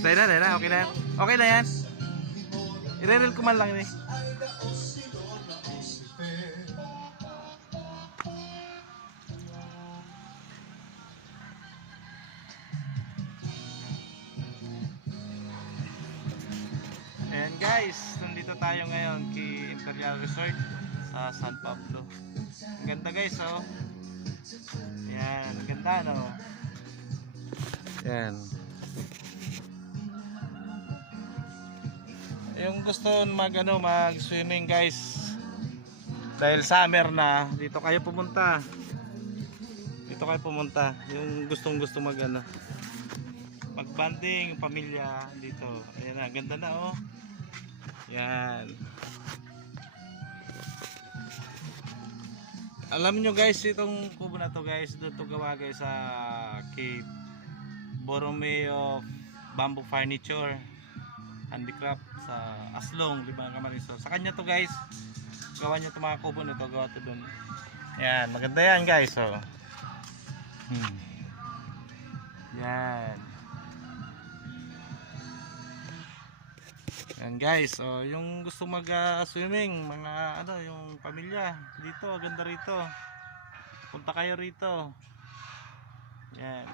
Dahil na, okay na yan. Okay na yan. I-reel ko man lang eh. Ayan guys, nandito tayo ngayon kay Imperial Resort sa San Pablo. Ang ganda guys, oh. Ayan, ang ganda no. Ayan. Yung gusto mag-swimming guys, dahil summer na, dito kayo pumunta. Dito kayo pumunta. Yung gustong mag-banding, pamilya dito. Ayan na, ganda na oh. Yan. Alam nyo guys, itong kubo na to guys, doon to gawa guys sa Cape Borromeo Bamboo Furniture Handicraft sa Aslong, Libang Camarines. Sa kanya to guys, gawa niya itong mga kubo na to, gawa to doon. Yan, maganda yan guys. Oh. Yan. Yan guys, so yung gusto mag-swimming, mga yung pamilya dito, ganda rito. Punta kayo rito. Yan.